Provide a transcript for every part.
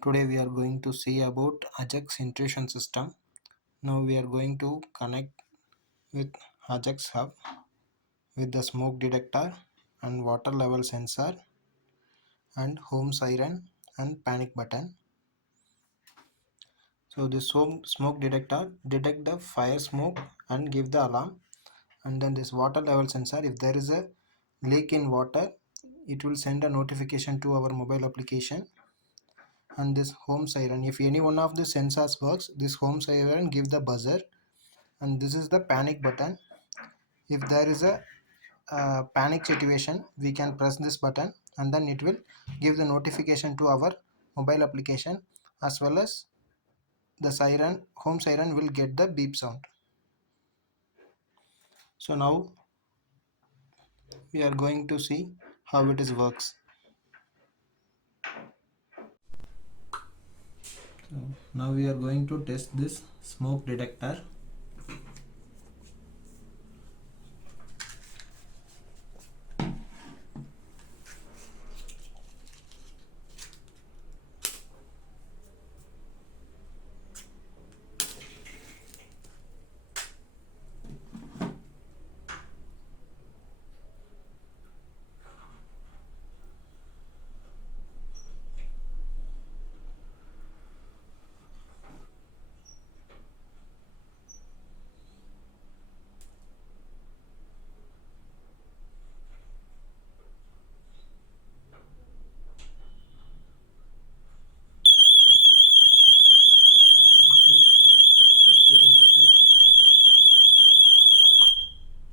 Today we are going to see about Ajax intrusion system. Now we are going to connect with Ajax hub with the smoke detector and water level sensor and home siren and panic button. So this home smoke detector detect the fire smoke and give the alarm, and then this water level sensor, if there is a leak in water, it will send a notification to our mobile application. And this home siren, if any one of the sensors works, this home siren give the buzzer. And this is the panic button. If there is a panic situation, we can press this button and then it will give the notification to our mobile application, as well as the siren, home siren will get the beep sound. So now we are going to see how it is works. So now we are going to test this smoke detector.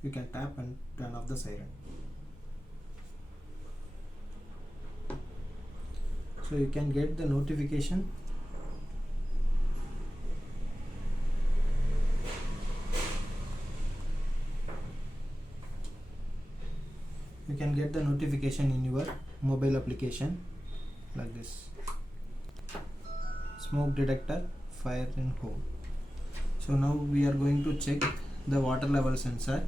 You can tap and turn off the siren. So you can get the notification. You can get the notification in your mobile application like this. Smoke detector, fire in home. So now we are going to check the water level sensor.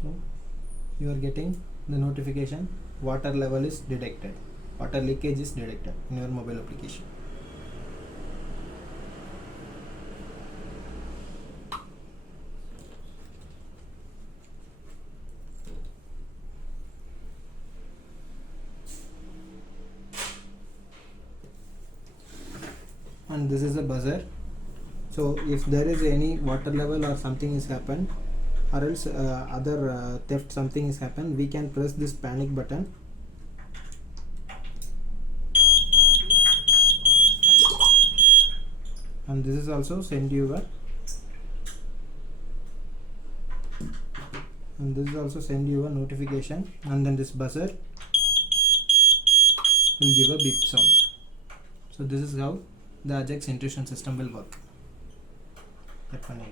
So you are getting the notification, water level is detected, water leakage is detected in your mobile application. And this is a buzzer. So if there is any water level or something is happened, or else other theft something is happened, we can press this panic button. And this is also send you a notification, and then this buzzer will give a beep sound. So this is how the Ajax intrusion system will work. That one.